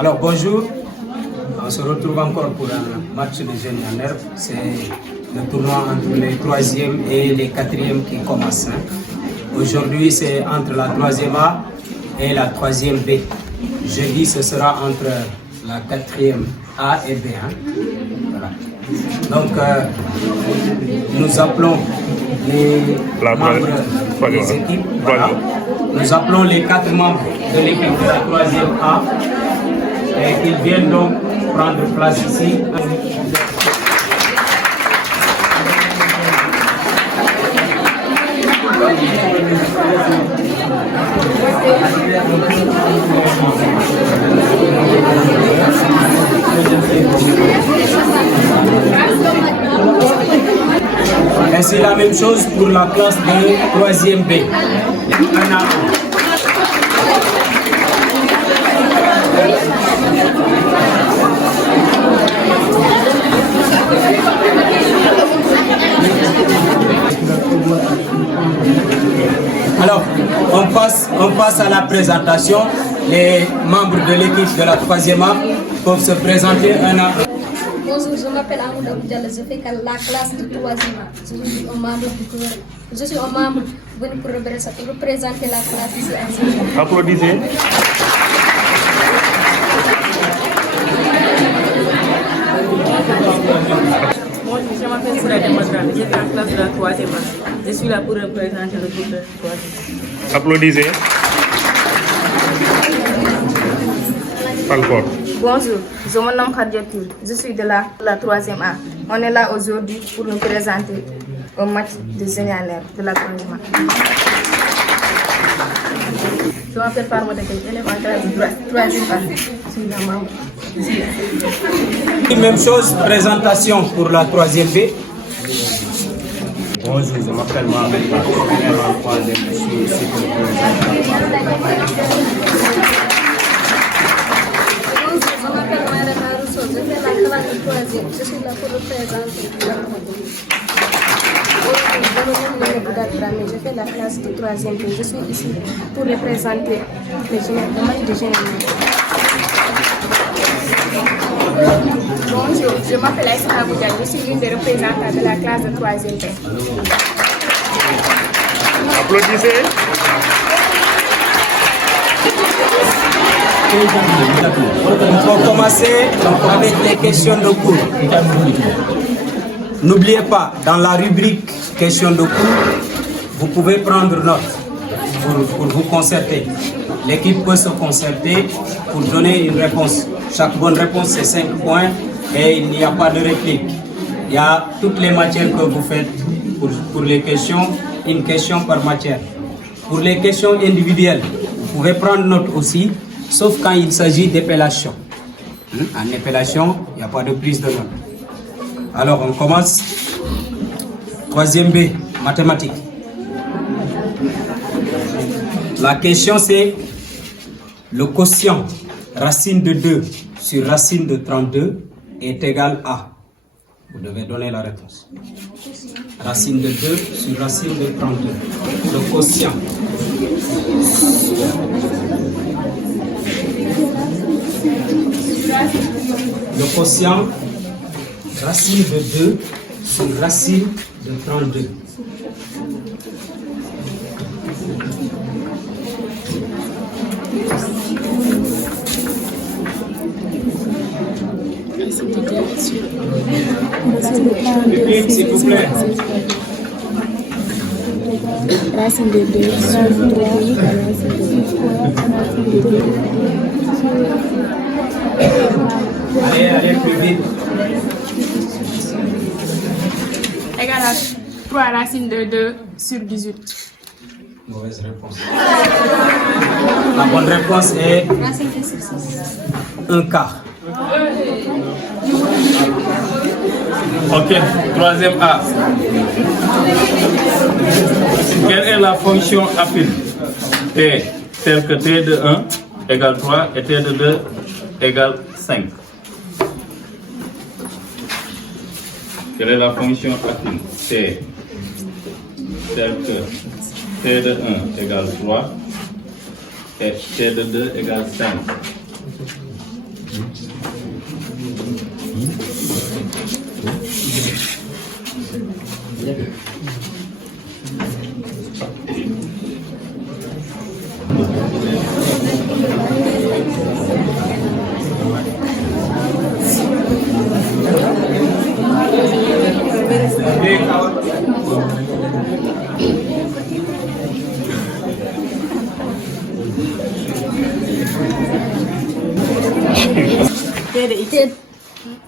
Alors bonjour, on se retrouve encore pour un match de jeunes en herbe. C'est le tournoi entre les 3e et les 4e qui commence. Aujourd'hui c'est entre la 3e A et la 3e B. Jeudi ce sera entre la 4e A et B. Voilà. Donc nous appelons les membres des équipes. Voilà. Nous appelons les 4 membres de l'équipe de la 3e A et qu'ils viennent donc prendre place ici. Et c'est la même chose pour la classe de 3e B. Alors, on passe à la présentation. Les membres de l'équipe de la 3e A peuvent se présenter un à un. Bonjour, je m'appelle Amadou Diallo, je fais la classe de 3e A. Je suis un membre venu pour représenter la classe ici à Zénith. Applaudissez. Bonjour, je m'appelle Sira Demotra, j'étais en classe de la 3e A. Je suis là pour représenter le groupe de 3e. Applaudissez. Encore. Bonjour, je me nomme Khadjatou, je suis de la 3e A. On est là aujourd'hui pour nous présenter au match de Zénith de la 3e A. Je m'appelle Parma de élève en classe de 3e A. Je suis la membre. Même chose, présentation pour la 3e B. Bonjour, je m'appelle Mohamed Bakr, en 3e, je suis ici pour Je suis là pour représenter. Je fais la classe de 3e B. Je suis ici pour représenter le match de jeunes. Bonjour, je m'appelle Aïssa Aboudia, je suis l'une des représentants de la classe de 3e B. Applaudissez. On va commencer avec les questions de cours. N'oubliez pas, dans la rubrique questions de cours, vous pouvez prendre note pour vous concerter. L'équipe peut se concerter pour donner une réponse. Chaque bonne réponse, c'est 5 points et il n'y a pas de réplique. Il y a toutes les matières que vous faites pour les questions, une question par matière. Pour les questions individuelles, vous pouvez prendre note aussi, sauf quand il s'agit d'épellation. En épellation, il n'y a pas de prise de note. Alors, on commence. 3e B, mathématiques. La question, c'est le quotient racine de 2 sur racine de 32 est égal à. Vous devez donner la réponse. Racine de 2 sur racine de 32. Le quotient. Le quotient racine de 2 sur racine de 32. Répète, s'il vous plaît. Racine de 2 sur 3, racine de 2. Allez, plus vite. Égal à 3 racines de 2 sur 18. Mauvaise réponse. La bonne réponse est un quart. Ok, 3e A. Quelle est la fonction affine T telle que T de 1 égale 3 et T de 2 égale 5? Quelle est la fonction affine T telle que T de 1 égale 3 et T de 2 égale 5?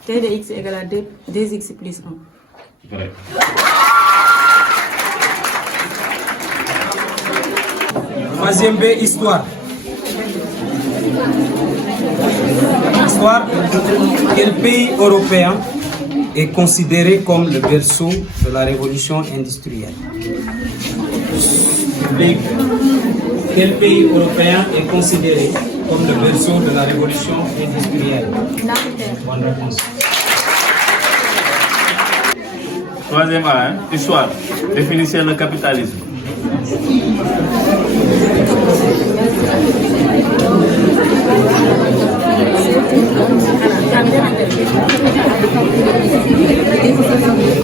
T de x égale à 2x plus 1. Vrai. Troisième B, histoire. Histoire, quel pays européen est considéré comme le berceau de la révolution industrielle? Quel pays européen est considéré comme le berceau de la révolution industrielle? Bonne réponse. Troisième A, hein? Histoire. Définissez le capitalisme.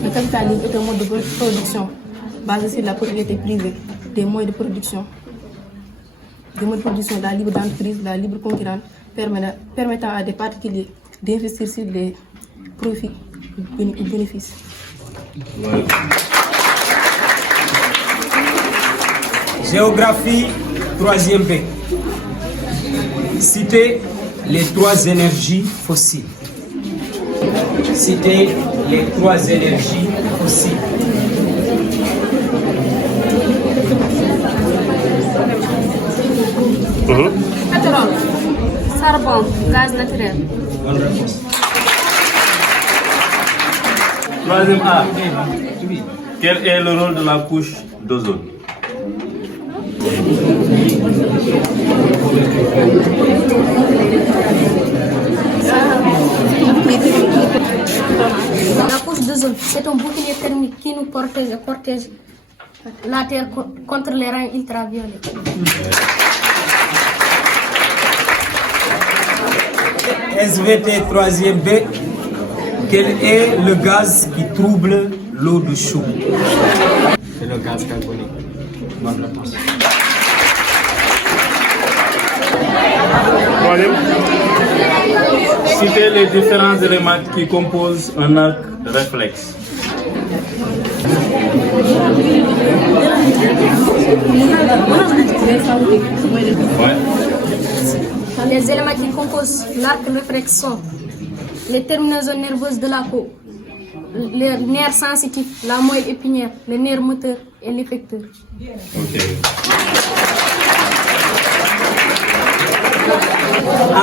Le capitalisme est un mode de production basé sur la propriété privée des moyens de production. Des modes de production, la libre d'entreprise, la libre concurrence, permettant à des particuliers d'investir sur les profits ou bénéfices. Ouais. Géographie, troisième B. Citez les 3 énergies fossiles. Citez les 3 énergies fossiles. Pétrole, charbon, gaz naturel. Bonne réponse. Troisième A. Quel est le rôle de la couche d'ozone? La couche d'ozone, c'est un bouclier thermique qui nous protège la Terre contre les rayons ultraviolets. SVT, troisième B. Quel est le gaz qui trouble l'eau de chaud? C'est le gaz carbonique. Bonne réponse. Troisième. Citez les différents éléments qui composent un arc réflexe. Ouais. Les éléments qui composent l'arc réflexe sont les terminaisons nerveuses de la peau, les nerfs sensitifs, la moelle épinière, les nerfs moteurs et l'effecteur. Ok.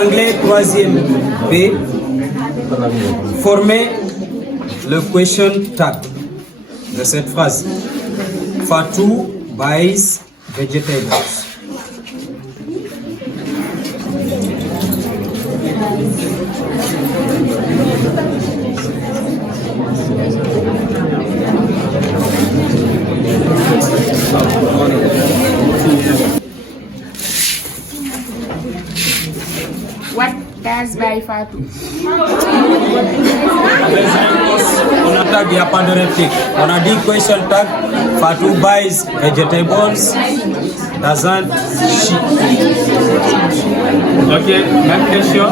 Anglais, troisième B. Formez le question tag de cette phrase. Fatou buys vegetables. What does buy Fatou? On a tag, il n'y a pas de réplique. On a dit question tag. Fatou buys vegetables. Doesn't she? Ok, même question.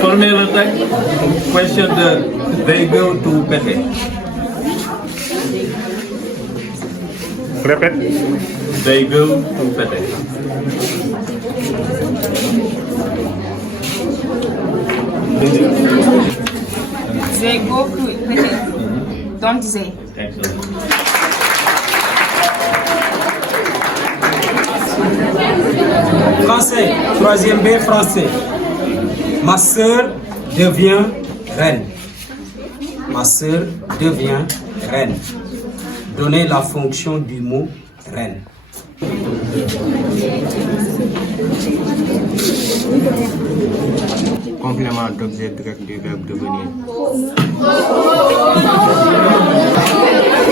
Formez le texte. Question de they go to Pété. Répète. They go to Pété. They go to Pété. Don't say. Excellent. Français, troisième B, français. Ma sœur devient reine. Ma sœur devient reine. Donnez la fonction du mot reine. Complément d'objet direct du verbe devenir.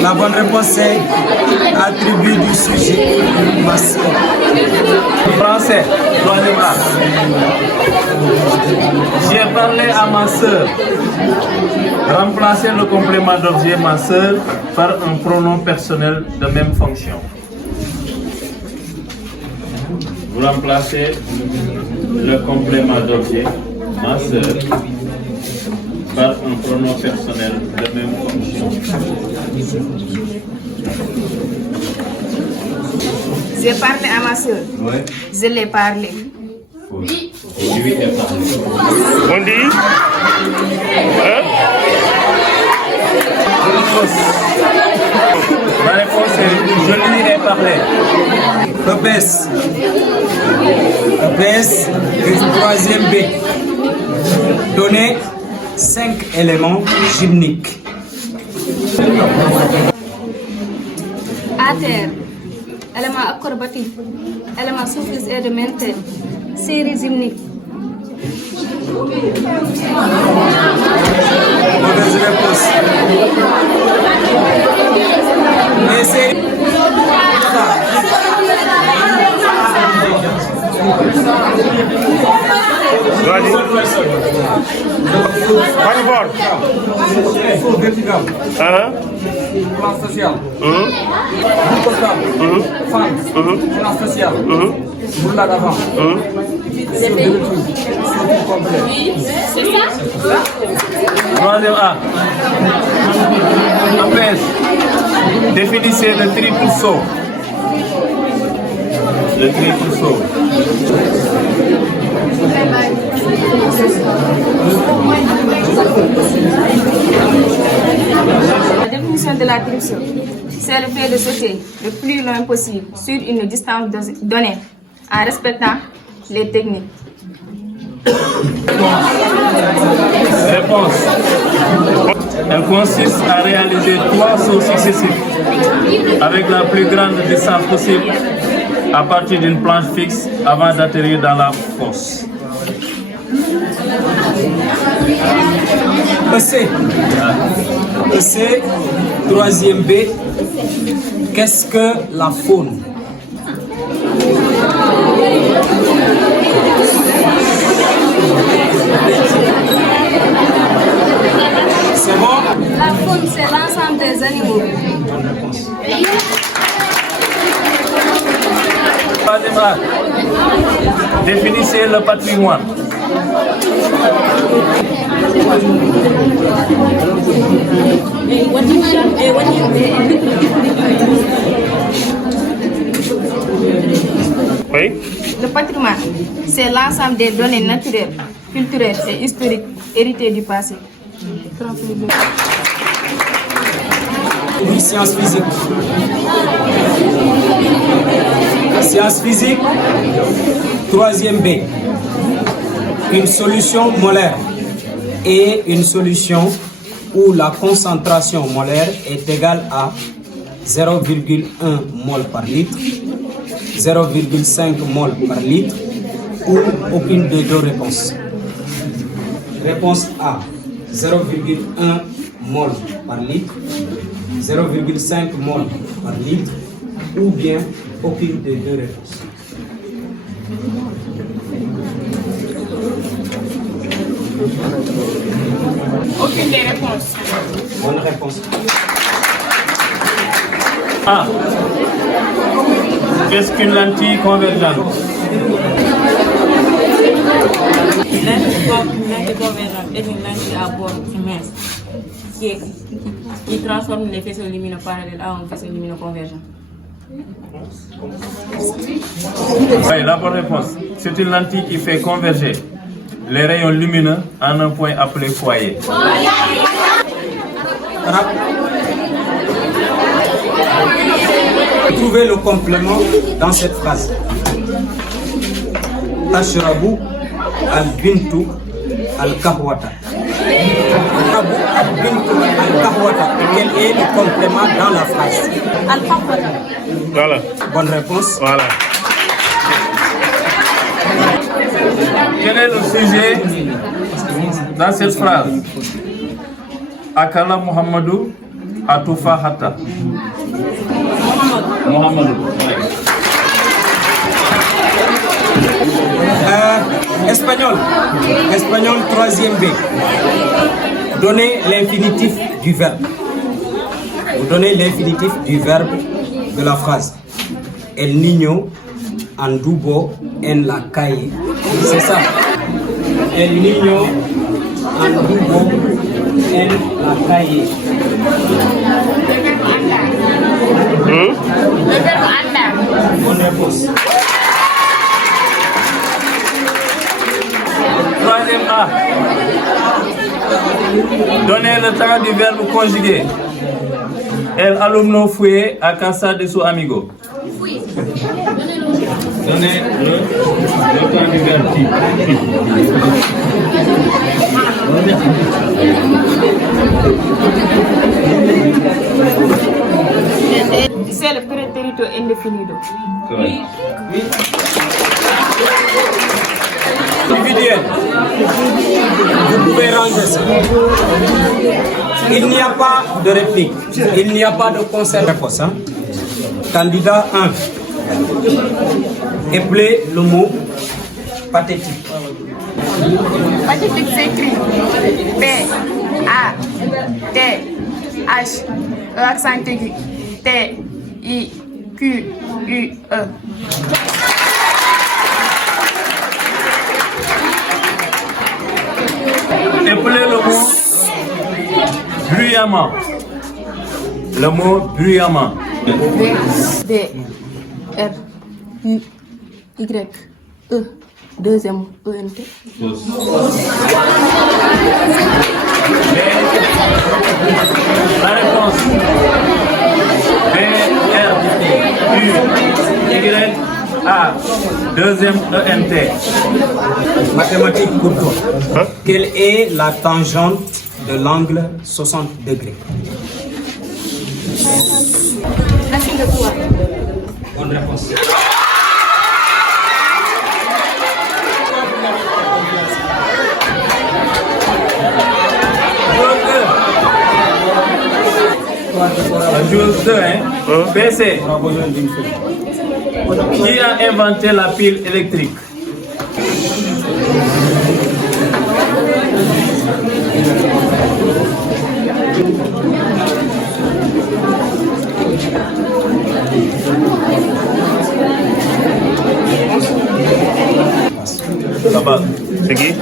La bonne réponse c'est attribut du sujet masculin. Français, troisième A. J'ai parlé à ma sœur. Remplacez le complément d'objet ma sœur par un pronom personnel de même fonction. Vous remplacez le complément d'objet ma sœur par un pronom personnel de même fonction. J'ai parlé à ma soeur. Ouais. Je l'ai parlé. Oui. Je lui ai parlé. On dit La réponse est je lui ai parlé. EPS. EPS du troisième B. Donnez 5 éléments gymniques. À terre, élément acrobatique, élément souffleuse et de maintien, série gymnique. Mauvaise réponse. Les séries. Paribord. Effort vertical. Plan social. Boule postale. Femme. Plan social. Boulade avant. Troisième A. APS. Définissez le triple saut. Le triple saut. La définition de la triple saut, c'est le fait de sauter le plus loin possible sur une distance donnée en respectant les techniques. Réponse. Elle consiste à réaliser 3 sauts successifs avec la plus grande distance possible à partir d'une planche fixe avant d'atterrir dans la fosse. EC. EC, troisième B. Qu'est-ce que la faune? C'est bon? La faune, c'est l'ensemble des animaux. Troisième A. Définissez le patrimoine. Oui. Le patrimoine, c'est l'ensemble des données naturelles, culturelles et historiques héritées du passé. Oui, sciences physiques. Sciences physiques, troisième B. Une solution molaire est une solution où la concentration molaire est égale à 0,1 mol par litre, 0,5 mol par litre ou aucune des deux réponses. Réponse A, 0,1 mol par litre, 0,5 mol par litre ou bien aucune des deux réponses. Aucune des réponses. Bonne réponse. A. Qu'est-ce qu'une lentille convergente? Une lentille convergente est une lentille à bord mince qui transforme les faisceaux lumineux parallèles à un faisceau lumineux convergent. Oui, la bonne réponse. C'est une lentille qui fait converger les rayons lumineux en un point appelé foyer. Trouvez le complément dans cette phrase. Tashrabu al-bintu al-kahwata. Tashrabu al-bintu al-kahwata. Quel est le complément dans la phrase? Al-kahwata. Voilà. Bonne réponse. Voilà. Quel est le sujet dans cette phrase? Akala Muhammadou Atoufa Hatta. Mohamed. Espagnol. Espagnol, troisième B. Donnez l'infinitif du verbe. Vous donnez l'infinitif du verbe de la phrase. El niño anduvo en la calle. C'est ça. El niño anduvo en la calle. Le verbe andar. Bonne réponse. Troisième A. Donnez le temps du verbe conjugué. El alumno fue a casa de su amigo. Donnez le temps du verbe type. C'est le pretérito indefinido. Individuel. Vous pouvez ranger ça. Il n'y a pas de réplique. Il n'y a pas de concert-réponse. Hein? Candidat 1. Appelez le mot pathétique. Pathétique s'écrit P A T H E accent aigu T I Q U E. Appelez le mot bruyamment. Le mot bruyamment. D R U Y E deuxième ENT. La réponse B R U Y A deuxième ENT. Mathématiques pour toi. Quelle est la tangente de l'angle 60 degrés? Racine de quoi? Bonne réponse. Chose 2, hein? PC. Qui a inventé la pile électrique? Là-bas. C'est qui?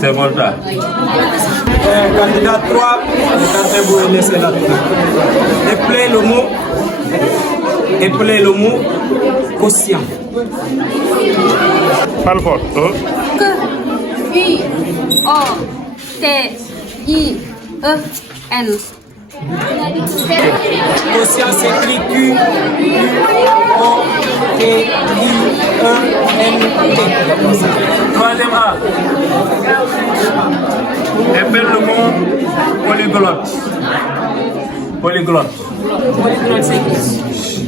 C'est Volta. Candidat 3, vous laisser là. Appelez le mot quotient. Parle fort. Q O T I E N. Quotient s'écrit Q O T I E N T. Troisième A. Appelle le mot polyglotte. Polyglotte. Polyglotte s'écrit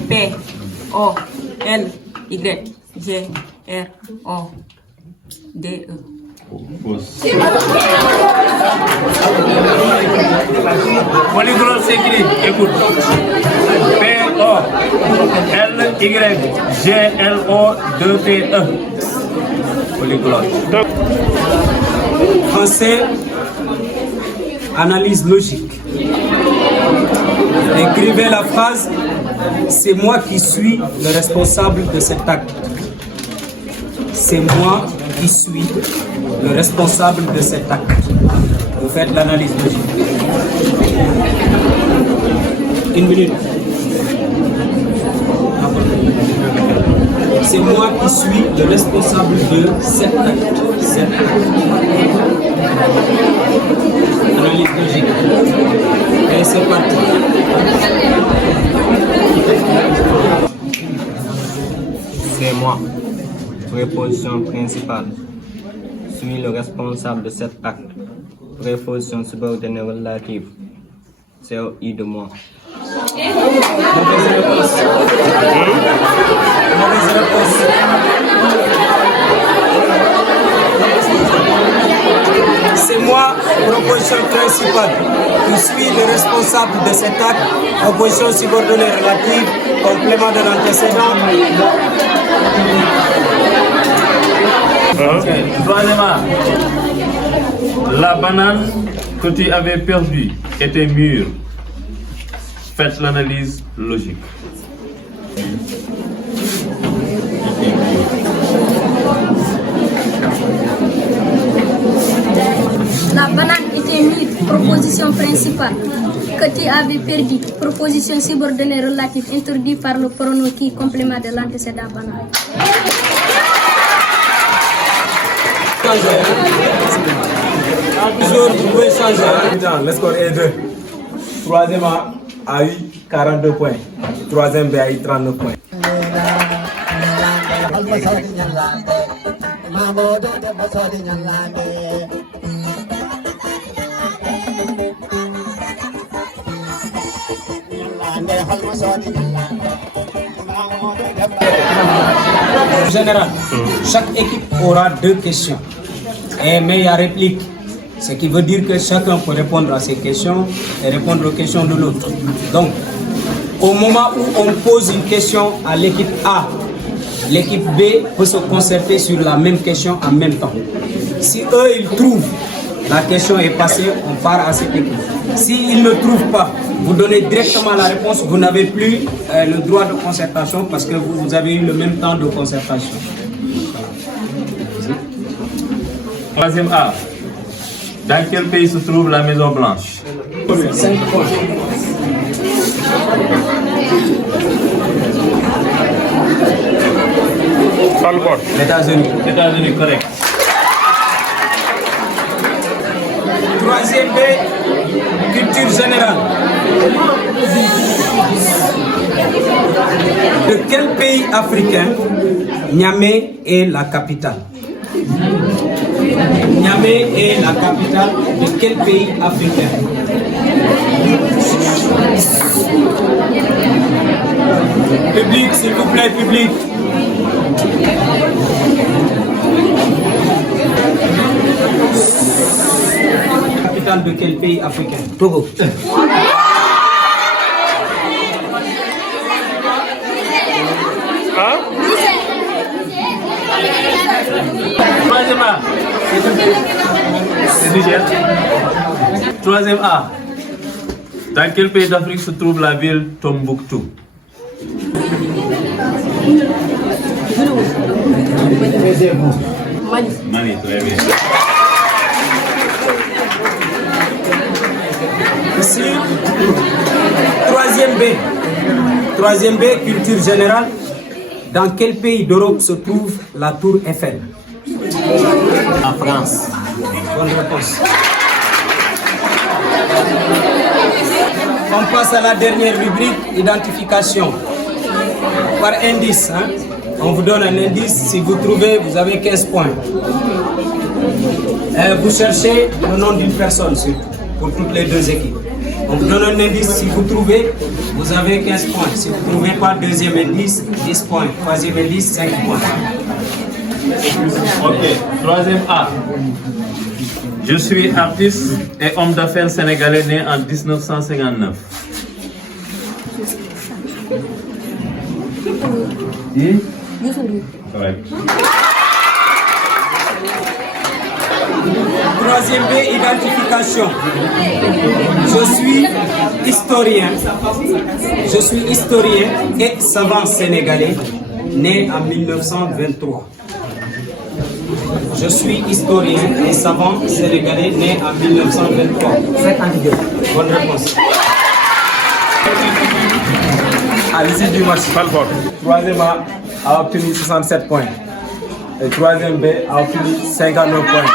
P O L Y G R O D E. Polyglotte s'écrit, écoute. P O L Y G L O 2 T E. Polyglotte. Français, analyse logique. Écrivez la phrase, c'est moi qui suis le responsable de cet acte. C'est moi qui suis le responsable de cet acte. Vous faites l'analyse logique. Une minute. C'est moi qui suis le responsable de cet acte. Analyse logique. Et c'est parti. C'est moi. Préposition principale. Suis le responsable de cet acte. Préposition subordonnée relative. C'est I de moi. Mauvaise réponse. Mauvaise réponse. C'est moi, proposition principale. Je suis le responsable de cet acte. Proposition subordonnée relative, complément de l'antécédent. Troisièmement, la banane que tu avais perdue était mûre. Faites l'analyse logique. La banane était mûre, proposition principale. Que tu avais perdu, proposition subordonnée relative introduite par le pronom qui, complément de l'antécédent banane. Toujours, vous pouvez changer. Le score est 2. Troisième A a eu 42 points. Troisième B a eu 39 points. En général, chaque équipe aura 2 questions. Mais il y a réplique. Ce qui veut dire que chacun peut répondre à ces questions et répondre aux questions de l'autre. Donc, au moment où on pose une question à l'équipe A, l'équipe B peut se concerter sur la même question en même temps. Si eux, ils trouvent la question est passée, on part à cette équipe. S'ils ne trouvent pas, vous donnez directement la réponse, vous n'avez plus le droit de concertation parce que vous avez eu le même temps de concertation. Troisième A. Dans quel pays se trouve la Maison Blanche? 5 points. États-Unis. États-Unis, correct. Troisième B, culture générale. De quel pays africain Niamey est la capitale? Niamey est la capitale de quel pays africain? Public, s'il vous plaît, public. Capitale de quel pays africain? Togo. Troisième A. C'est Niger. Troisième A. Dans quel pays d'Afrique se trouve la ville Tombouctou? Mali, très bien. Ici, troisième B, culture générale. Dans quel pays d'Europe se trouve la tour Eiffel? En France. Bonne réponse. On passe à la dernière rubrique, identification. Par indice, hein? On vous donne un indice, si vous trouvez, vous avez 15 points. Vous cherchez le nom d'une personne, surtout, pour toutes les 2 équipes. On vous donne un indice, si vous trouvez, vous avez 15 points. Si vous ne trouvez pas, deuxième indice, 10 points. Troisième indice, 5 points. Ok, troisième A. Je suis artiste et homme d'affaires sénégalais né en 1959. Correct. Troisième B, identification. Je suis historien et savant sénégalais, né en 1923. Je suis historien et savant sénégalais, né en 1923. 52. Bonne réponse. À l'issue du match, troisième A a obtenu 67 points. Et troisième B a obtenu 59 points.